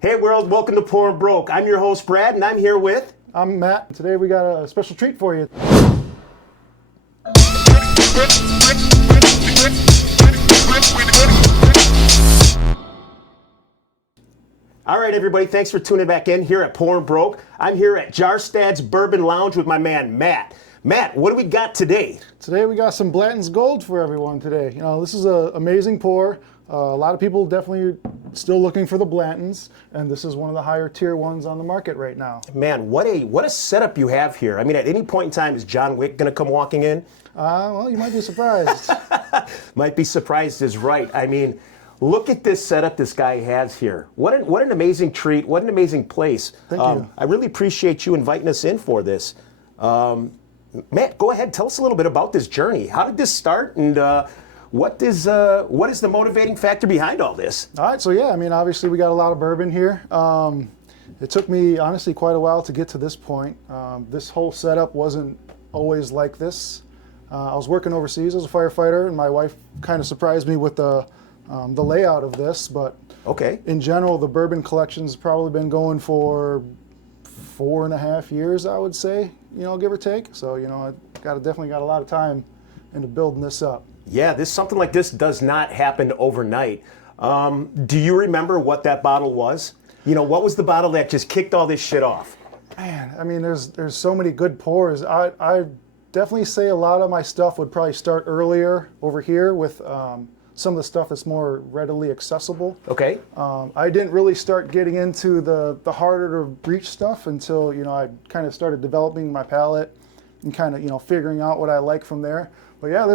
Hey world, welcome to Poor and Broke. I'm your host Brad, and I'm here with... I'm Matt. Today we got a special treat for you. All right, everybody, thanks for tuning back in here at Poor and Broke. I'm here at Jarstad's Bourbon Lounge with my man Matt. Matt, what do we got today? Today we got some Blanton's Gold for everyone today. You know, this is an amazing pour. A lot of people definitely still looking for the Blantons, and this is one of the higher tier ones on the market right now. Man, what a setup you have here. I mean, at any point in time, is John Wick going to come walking in? Well, you might be surprised. Might be surprised is right. I mean, look at this setup this guy has here. What an amazing treat. What an amazing place. Thank you. I really appreciate you inviting us in for this. Matt, go ahead. Tell us a little bit about this journey. How did this start, and what is the motivating factor behind all this? All right, so yeah, I mean, obviously we got a lot of bourbon here. It took me, honestly, quite a while to get to this point. This whole setup wasn't always like this. I was working overseas as a firefighter, and my wife kind of surprised me with the layout of this, but okay. In general, the bourbon collection's probably been going for 4.5 years, I would say, you know, give or take. So, you know, I definitely got a lot of time into building this up. Yeah, something like this does not happen overnight. Do you remember what that bottle was? You know, what was the bottle that just kicked all this shit off? Man, I mean, there's so many good pours. I definitely say a lot of my stuff would probably start earlier over here with some of the stuff that's more readily accessible. Okay. I didn't really start getting into the harder to reach stuff until, you know, I kind of started developing my palate and kind of, you know, figuring out what I like from there. But yeah,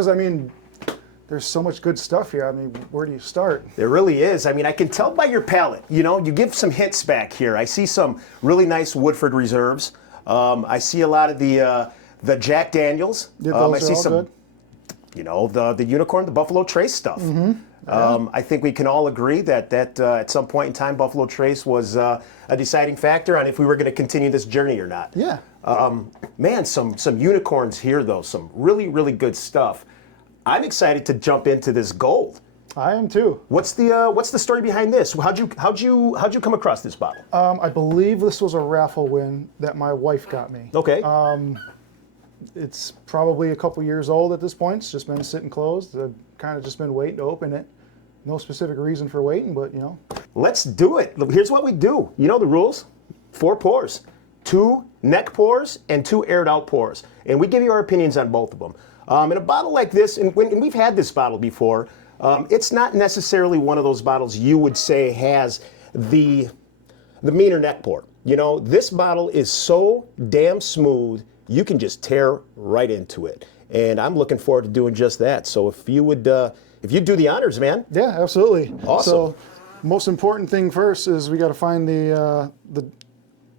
there's so much good stuff here. I mean, where do you start? There really is. I mean, I can tell by your palate. You know, you give some hints back here. I see some really nice Woodford Reserves. I see a lot of the Jack Daniels. Yeah, those I see are all some, good. you know, the Unicorn, the Buffalo Trace stuff. Mm-hmm. Yeah. I think we can all agree that at some point in time, Buffalo Trace was a deciding factor on if we were going to continue this journey or not. Yeah. Man, some unicorns here though. Some really, really good stuff. I'm excited to jump into this gold. I am too. What's the story behind this? How'd you come across this bottle? I believe this was a raffle win that my wife got me. Okay. It's probably a couple years old at this point. It's just been sitting closed. I've kind of just been waiting to open it. No specific reason for waiting, but you know. Let's do it. Here's what we do. You know the rules. 4 pours. 2 neck pours and 2 aired out pours. And we give you our opinions on both of them. In a bottle like this, and we've had this bottle before, it's not necessarily one of those bottles you would say has the meaner neck pour. You know, this bottle is so damn smooth, you can just tear right into it. And I'm looking forward to doing just that. So if you'd do the honors, man. Yeah, absolutely. Awesome. So most important thing first is we got to find the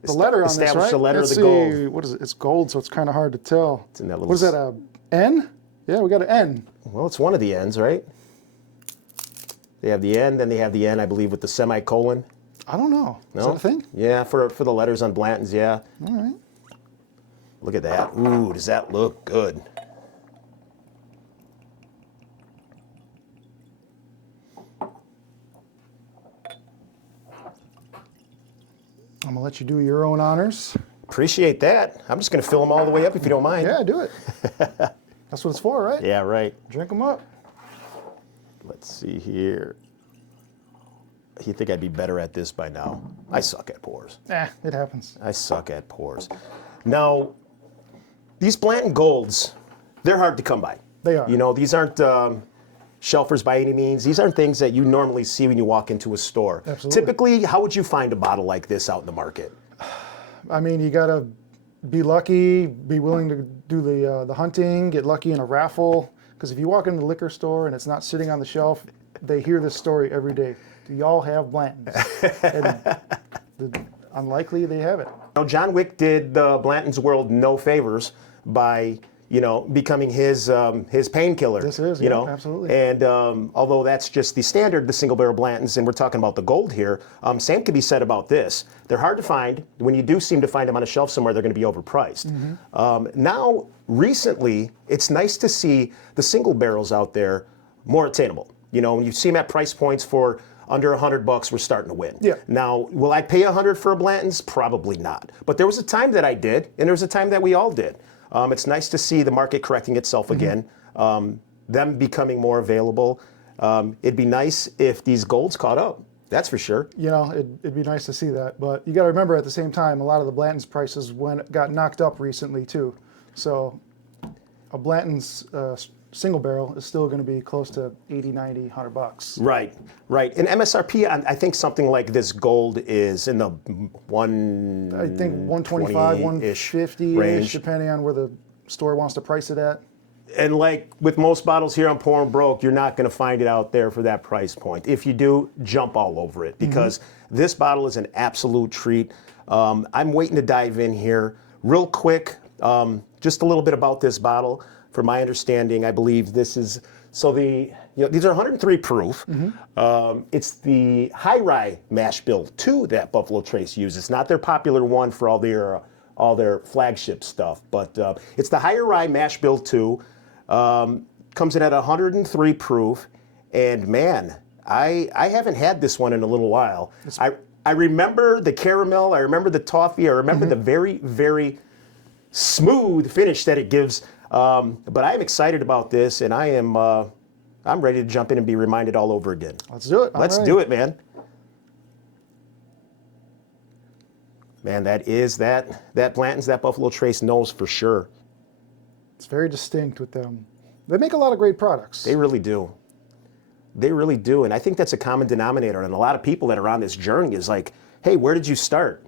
letter on this, right? Establish the letter Let's of the see, gold. what is it? It's gold, so it's kind of hard to tell. It's in that little what is that, a N? Yeah, we got an N. Well, it's one of the N's, right? They have the N, then they have the N, I believe, with the semicolon. I don't know. No? Is that a thing? Yeah, for the letters on Blanton's, yeah. All right. Look at that. Ooh, does that look good? I'm going to let you do your own honors. Appreciate that. I'm just going to fill them all the way up if you don't mind. Yeah, do it. That's what it's for, right? Yeah, right. Drink them up. Let's see here. You think I'd be better at this by now? I suck at pours. It happens. I suck at pours. Now, these Blanton Golds, they're hard to come by. They are. You know, these aren't shelfers by any means. These aren't things that you normally see when you walk into a store. Absolutely. Typically, how would you find a bottle like this out in the market? I mean, you got to be lucky, be willing to do the hunting, get lucky in a raffle. Because if you walk into the liquor store and it's not sitting on the shelf, they hear this story every day. Do y'all have Blantons? And unlikely they have it. Now, John Wick did the Blanton's world no favors by, you know, becoming his painkiller. This is, you yeah, know, absolutely. And although that's just the standard, the single barrel Blantons, and we're talking about the gold here, same can be said about this. They're hard to find. When you do seem to find them on a shelf somewhere, they're going to be overpriced. Mm-hmm. Now, recently, it's nice to see the single barrels out there more attainable. You know, when you see them at price points for under $100, we're starting to win. Yeah. Now, will I pay $100 for a Blanton's? Probably not. But there was a time that I did, and there was a time that we all did. It's nice to see the market correcting itself again, them becoming more available. It'd be nice if these golds caught up. That's for sure. You know, it'd be nice to see that. But you got to remember at the same time, a lot of the Blanton's prices got knocked up recently too. So a Blanton's single barrel is still going to be close to 80, 90, $100. Right, right. And MSRP, I think something like this gold is in the I think 125, 150-ish, range. depending on where the store wants to price it at. And like with most bottles here on Pour 'em Broke, you're not going to find it out there for that price point. If you do, jump all over it because this bottle is an absolute treat. I'm waiting to dive in here real quick. Just a little bit about this bottle. From my understanding, I believe this is these are 103 proof. It's the high rye mash bill 2 that Buffalo Trace uses, not their popular one for all their flagship stuff, but it's the higher rye mash bill 2. Comes in at 103 proof, and man, I haven't had this one in a little while. I remember the caramel, I remember the toffee, I remember the very, very smooth finish that it gives. But I'm excited about this, and I'm ready to jump in and be reminded all over again. Let's do it. Let's do it, man. Man, that Blanton's, that Buffalo Trace knows for sure. It's very distinct with them. They make a lot of great products. They really do. They really do. And I think that's a common denominator. And a lot of people that are on this journey is like, hey, where did you start?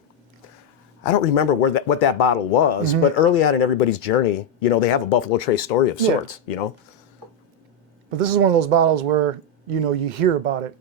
I don't remember what that bottle was, but early on in everybody's journey, they have a Buffalo Trace story of sorts, But this is one of those bottles where, you hear about it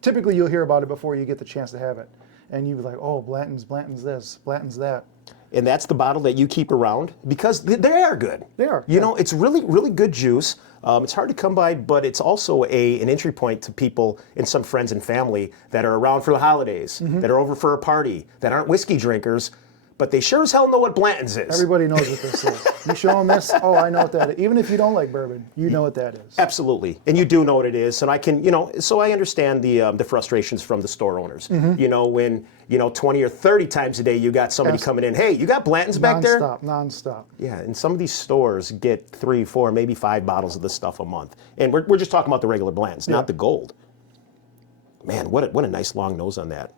typically you'll hear about it before you get the chance to have it. And you'll be like, oh, Blanton's this, Blanton's that. And that's the bottle that you keep around because they are good. They are. It's really, really good juice. It's hard to come by, but it's also an entry point to people and some friends and family that are around for the holidays, that are over for a party, that aren't whiskey drinkers, but they sure as hell know what Blanton's is. Everybody knows what this is. You show them this, oh, I know what that is. Even if you don't like bourbon, you know what that is. Absolutely, and you do know what it is, and I can, so I understand the frustrations from the store owners. When 20 or 30 times a day you got somebody coming in, hey, you got Blanton's back there? Non-stop. Yeah, and some of these stores get 3, 4, maybe 5 bottles of this stuff a month, and we're just talking about the regular Blanton's, not the gold. Man, what a nice long nose on that.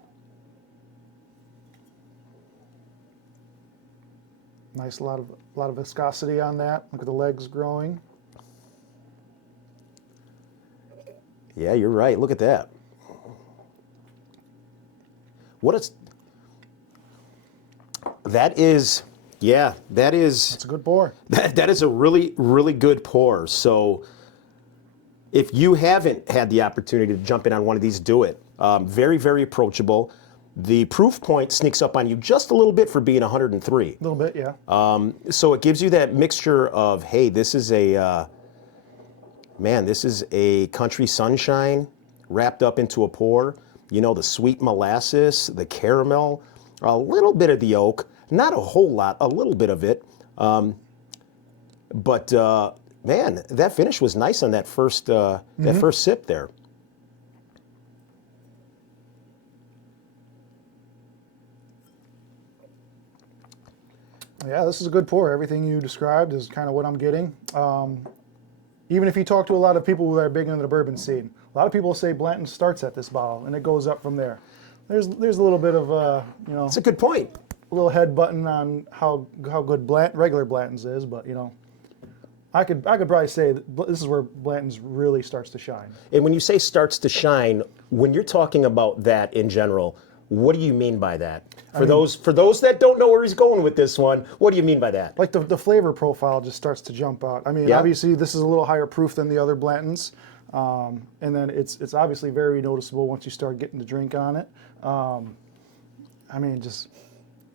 Nice, lot of viscosity on that. Look at the legs growing. Yeah, you're right. Look at that. That is It's a good pour. That is a really, really good pour. So if you haven't had the opportunity to jump in on one of these, do it. Very, very approachable. The proof point sneaks up on you just a little bit for being 103. A little bit, yeah. So it gives you that mixture of, hey, this is a country sunshine wrapped up into a pour. The sweet molasses, the caramel, a little bit of the oak, not a whole lot, a little bit of it. But man, that finish was nice on that first sip there. Yeah, this is a good pour. Everything you described is kind of what I'm getting. Even if you talk to a lot of people who are big into the bourbon scene, a lot of people say Blanton starts at this bottle and it goes up from there. There's a little bit of It's a good point. A little head button on how good regular Blanton's is, but I could probably say that this is where Blanton's really starts to shine. And when you say starts to shine, when you're talking about that in general, what do you mean by that? For those that don't know where he's going with this one, what do you mean by that? Like the flavor profile just starts to jump out. Obviously this is a little higher proof than the other Blantons, and then it's obviously very noticeable once you start getting the drink on it. Just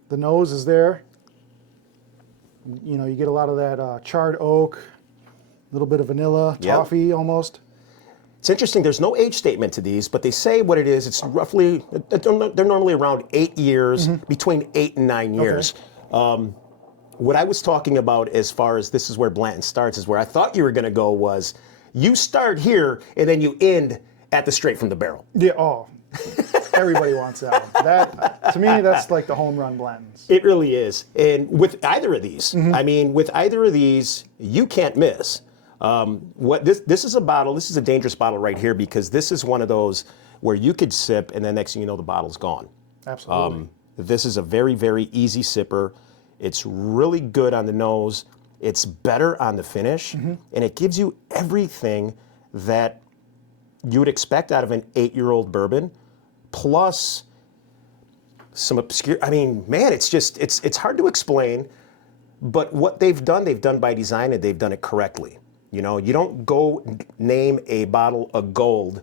the nose is there. You get a lot of that charred oak, a little bit of vanilla, toffee almost. It's interesting, there's no age statement to these, but they say what it is. It's roughly, they're normally around 8 years, between 8 and 9 years. Okay. What I was talking about as far as this is where Blanton starts, is where I thought you were going to go was, you start here and then you end at the straight from the barrel. Yeah, oh, everybody wants that one. That, to me, that's like the home run Blantons. It really is. And with either of these, I mean, with either of these, you can't miss. What this is a bottle, this is a dangerous bottle right here, because this is one of those where you could sip and then next thing you know, the bottle's gone. Absolutely. This is a very, very easy sipper. It's really good on the nose. It's better on the finish. And it gives you everything that you would expect out of an 8-year-old bourbon, plus some obscure, I mean, man, it's hard to explain, but what they've done by design, and they've done it correctly. You know, you don't go name a bottle of gold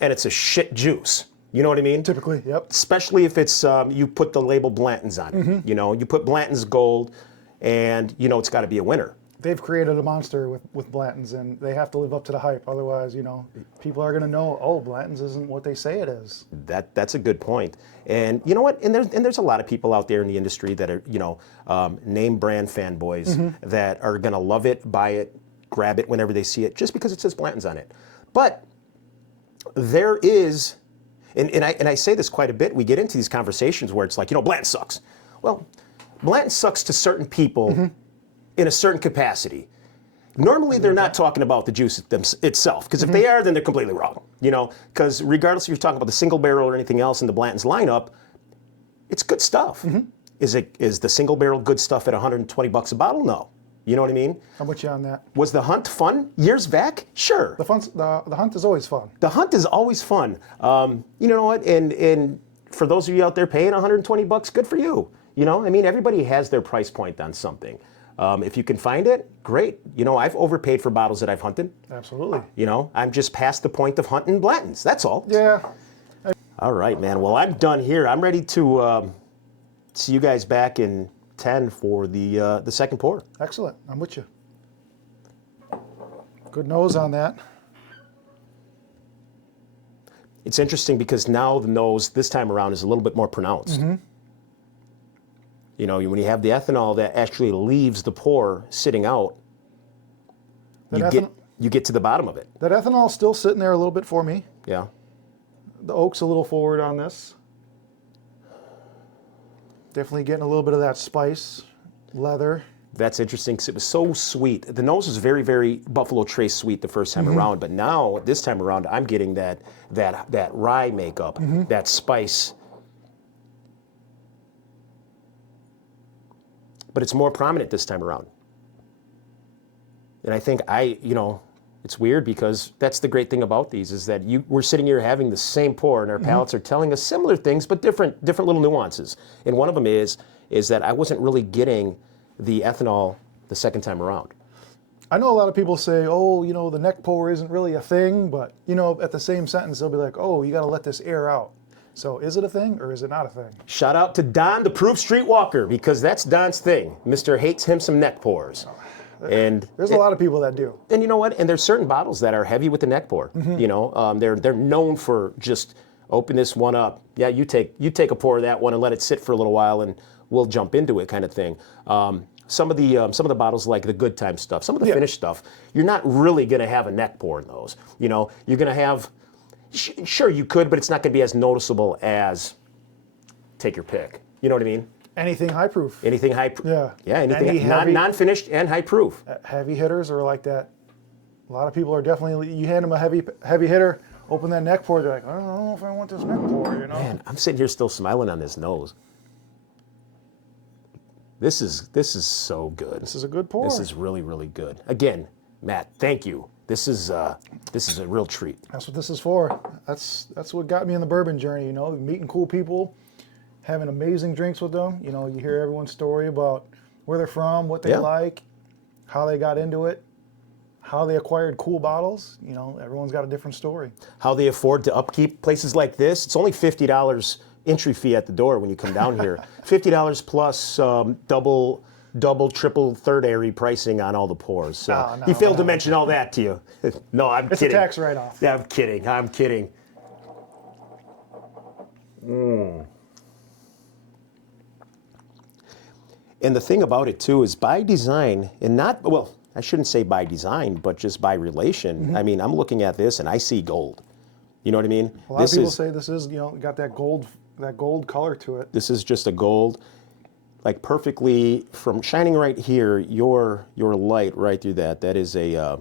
and it's a shit juice. You know what I mean? Typically, yep. Especially if it's, you put the label Blanton's on it. You know, you put Blanton's gold and, you know, it's got to be a winner. They've created a monster with Blantons, and they have to live up to the hype. Otherwise, you know, people are going to know, oh, Blanton's isn't what they say it is. That's a good point. And you know what? And there's a lot of people out there in the industry that are, you know, name brand fanboys that are going to love it, buy it, grab it whenever they see it, just because it says Blanton's on it. But there is, and I say this quite a bit, we get into these conversations where it's like, you know, Blanton sucks. Well, Blanton sucks to certain people in a certain capacity. Normally, they're not talking about the juice itself, because if they are, then they're completely wrong. You know, because regardless if you're talking about the single barrel or anything else in the Blanton's lineup, it's good stuff. Is the single barrel good stuff at $120 a bottle? No. You know what I mean? I'm with you on that. Was the hunt fun years back? Sure. The hunt is always fun. The hunt is always fun. You know what? And for those of you out there paying $120, good for you. You know, I mean, everybody has their price point on something. If you can find it, great. You know, I've overpaid for bottles that I've hunted. Absolutely. You know, I'm just past the point of hunting Blantons. That's all. Yeah. All right, man. Well, I'm done here. I'm ready to see you guys back in 10 for the second pour. Excellent. I'm with you. Good nose on that. It's interesting because now the nose this time around is a little bit more pronounced. You know, when you have the ethanol that actually leaves the pour sitting out, you get to the bottom of it. That ethanol's still sitting there a little bit for me. Yeah. The oak's a little forward on this. Definitely getting a little bit of that spice, leather. That's interesting because it was so sweet. The nose was very, very Buffalo Trace sweet the first time around, but now, this time around, I'm getting that rye makeup, that spice. But it's more prominent this time around. And I think you know, it's weird because that's the great thing about these is that we're sitting here having the same pour and our palates are telling us similar things, but different little nuances. And one of them is that I wasn't really getting the ethanol the second time around. I know a lot of people say, oh, you know, the neck pour isn't really a thing, but, you know, at the same sentence, they'll be like, oh, you got to let this air out. So is it a thing or is it not a thing? Shout out to Don, the Proof Streetwalker, because that's Don's thing. Mr. hates him some neck pours. And there's a lot of people that do. And you know what? And there's certain bottles that are heavy with the neck pour. You know, they're known for just open this one up. Yeah, you take a pour of that one and let it sit for a little while, and we'll jump into it, kind of thing. Some of the bottles like the Good Time stuff, some of the finished stuff, you're not really going to have a neck pour in those. You know, you're going to have. Sure, you could, but it's not going to be as noticeable as take your pick. You know what I mean? Anything high proof. Anything high proof. Yeah. Yeah, anything non-finished and high proof. Heavy hitters are like that. A lot of people are definitely, you hand them a heavy hitter, open that neck pour, they're like, I don't know if I want this neck pour, you know? Man, I'm sitting here still smiling on this nose. This is so good. This is a good pour. This is really, really good. Again, Matt, thank you. This is a real treat. That's what this is for. That's what got me in the bourbon journey, you know, meeting cool people, having amazing drinks with them. You know, you hear everyone's story about where they're from, what they like, how they got into it, how they acquired cool bottles. You know, everyone's got a different story. How they afford to upkeep places like this. It's only $50 entry fee at the door when you come down here. $50 plus double, triple, third airy pricing on all the pours. So he failed to mention all that to you. No, I'm kidding. It's a tax write-off. Yeah, I'm kidding. And the thing about it too is by design, and not, well, I shouldn't say by design, but just by relation. I mean, I'm looking at this and I see gold. You know what I mean? A lot of people say this is, got that gold color to it. This is just a gold, like perfectly from shining right here. Your light right through that. That is a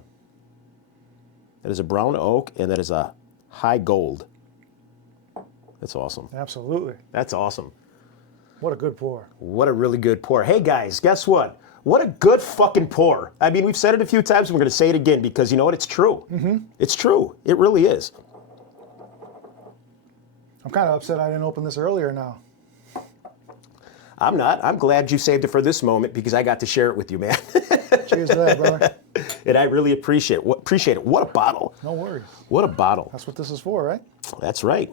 brown oak, and that is a high gold. That's awesome. Absolutely. That's awesome. What a good pour. What a really good pour. Hey guys, guess what? What a good fucking pour. I mean, we've said it a few times, and we're going to say it again because you know what? It's true. Mm-hmm. It's true. It really is. I'm kind of upset I didn't open this earlier now. I'm not. I'm glad you saved it for this moment because I got to share it with you, man. Cheers to that, brother. And I really appreciate it. What a bottle. No worries. What a bottle. That's what this is for, right? That's right.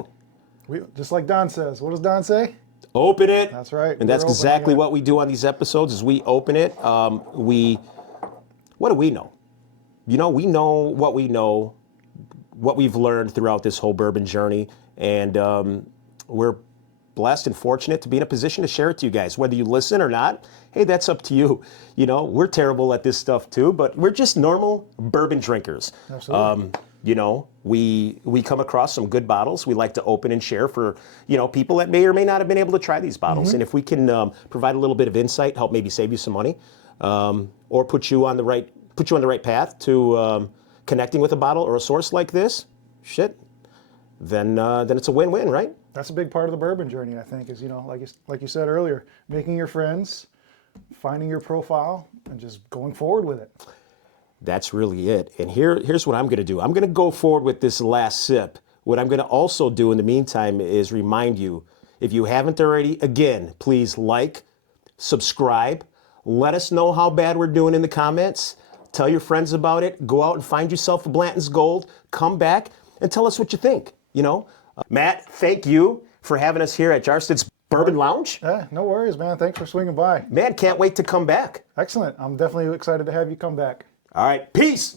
Just like Don says. What does Don say? Open it. That's right. And that's exactly what we do on these episodes is we open it. What do we know? We know, what we've learned throughout this whole bourbon journey. And we're blessed and fortunate to be in a position to share it to you guys. Whether you listen or not, hey, that's up to you. We're terrible at this stuff too, but we're just normal bourbon drinkers. Absolutely. We come across some good bottles. We like to open and share for, people that may or may not have been able to try these bottles. Mm-hmm. And if we can provide a little bit of insight, help maybe save you some money, or put you on the right path to connecting with a bottle or a source like this, then it's a win-win, right? That's a big part of the bourbon journey, I think, is, like you said earlier, making your friends, finding your profile, and just going forward with it. That's really it. And here's what I'm going to do. I'm going to go forward with this last sip. What I'm going to also do in the meantime is remind you, if you haven't already, again, please like, subscribe, let us know how bad we're doing in the comments, tell your friends about it, go out and find yourself a Blanton's Gold, come back and tell us what you think, Matt, thank you for having us here at Jarstad's Bourbon Lounge. Yeah, no worries, man. Thanks for swinging by. Man, can't wait to come back. Excellent. I'm definitely excited to have you come back. All right, peace.